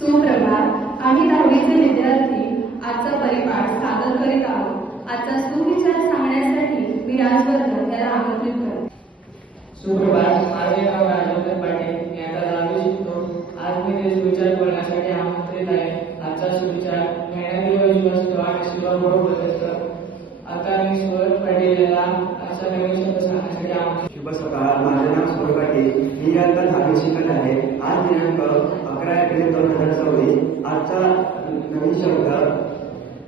सुप्रभात. आम्ही 10वीचे विद्यार्थी आजचा परिपाठ सादर करीत आहोत. आजचा सुविचार सांगण्यासाठी मी राजवर्धन याला आमंत्रित करतो. सुप्रभात. माझे नाव राजवर्धन पाटील. मी आता 10वी शिकतो. आज मी ते सुविचार बोलण्यासाठी आमंत्रित आहे. आजचा सुविचार मेहनती व स्वस्थ आणि शिवाबरोबर बदलतं. आता मी स्वर पाटील याला असा नवीन शब्द सांगण्यासाठी आमंत्रित. शुभ सकाळ. माझे नाव स्वर पाटील. मी आता 10वी शिकत आहे. आज दिनांक 11 एप्रिल 2024. आजचा नवीन शब्द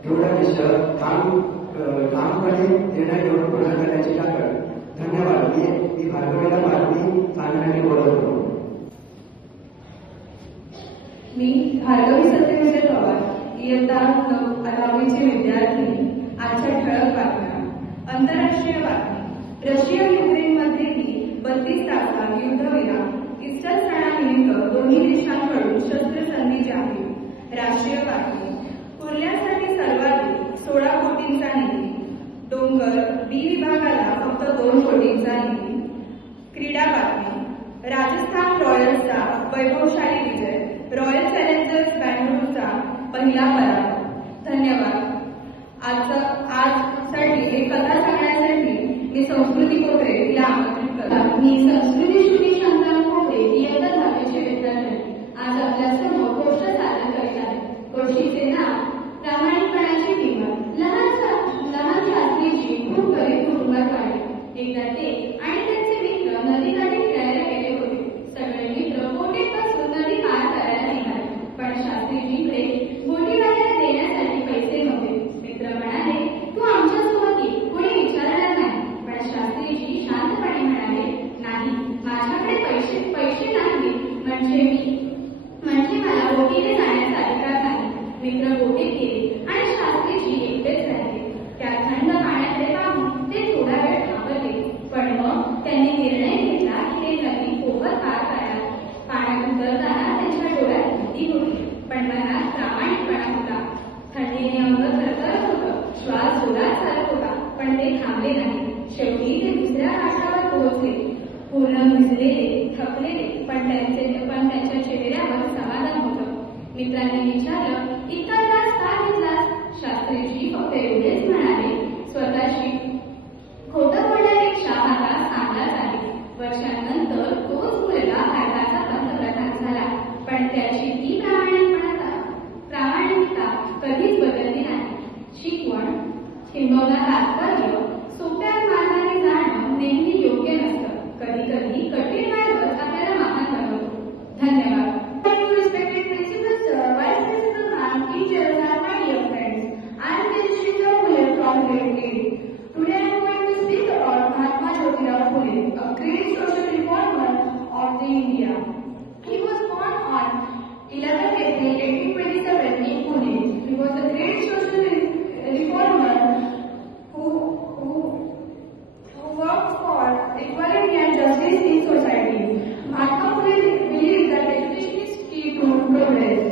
दृढनिश्च ठामपणे निर्णय घेऊन पूर्ण करण्याची ताकद. धन्यवाद. मी भार्गवीला बातमी सांगण्यासाठी बोलत होतो. मी भार्गवी सत्यविजय पवार, इयत्ता 10वीचे विद्यार्थी. आजच्या ठळक बातम्या. आंतरराष्ट्रीय बातमी. रशिया युक्रेनमध्येही 32वा युद्धविराम. ईस्टर सणानिमित्त दोन्ही देशांकडून शस्त्रसंधी जाहीर. राष्ट्रीय बातमी. कुर्ल्यासाठी सर्वाधिक 16 कोटींचा निधी. डोंगर बी विभागाला फक्त 2 कोटींचा निधी. क्रीडा बातमी. राजस्थान रॉयल्सचा वैभवशाली विजय. रॉयल चॅलेंजर्स बंगळुरूचा पहिला पराभव. धन्यवाद. आजसाठी एक कथा सांगण्यासाठी मी संस्कृती कोपरे तिला आमंत्रित करतो. मी संस्कृती श्रुती शांताराम कोपरे इयत्ता 10वीचे विद्यार्थी आज आपल्यासमोर गोष्ट सादर करीत आहे. गोष्टीचे नाव प्रामाणिकपणाची किंमत. लहान शास्त्रीजी खूप गरीब कुटुंबात वाढले. एकदा ते आणि त्यांचे मित्र नदीकाठी फिरायला गेले होते. सगळे मित्र बोटीपासून नदी पार करायला निघाले, पण शास्त्रीजीकडे बोटीवाल्याला देण्यासाठी पैसे नव्हते. मित्र म्हणाले, तू आमच्यासोबत ये, कोणी विचारणार नाही. पण शास्त्रीजी शांतपणे म्हणाले, नाही, माझ्याकडे पैसे नाही, म्हणजे मला बोटीने जाण्याचा अधिकार नाही. मित्र बोटीत गेले आणि शास्त्रीजी एकटेच राहिले. त्या थंड पाण्याकडे पाहून ते थोडा वेळ थांबले, पण मग त्यांनी निर्णय घेतला की ते नदी पोहत पार करावे. पाण्यात उतरताना त्यांच्या डोळ्यात भीती होती, पण मनात प्रामाणिकपणा होता. थंडीने अंग थरथरत होतं, श्वास जोरात चालत होता, पण ते थांबले नाही. शेवटी ते दुसऱ्या काठावर पोहोचले. पूर्ण भिजलेले, थकलेले, पण त्यांच्या चेहऱ्यावर समाधान होतं. मित्रांनी विचारलं, इतका त्रास का घेतलास? शास्त्रीजी फक्त एवढेच म्हणाले, स्वतःशी खोटं बोलण्यापेक्षा हा त्रास चांगलाच आहे. वर्षांनंतर तोच मुलगा भारताचा पंतप्रधान झाला, पण त्याची ती प्रामाणिकता कधीच बदलली नाही. शिकवण किंबहुना तात्पर्य सोप्या मार्गाने जाणं नेहमी योग्य नसतं. कधी कधी कठीण मार्ग आपल्याला महान बनवतो. धन्यवाद. Respected principal sir, vice principal ma'am, teachers and my dear friends, I am Tejaswini Phule from grade 8. Today I am going to speak about Mahatma Jyotirao Phule, a great social reformer of the India. He was born on 11 April 1827 in Pune. He was a great social reformer who worked for equality and justice in society. Mahatma Phule believed that education is key to progress.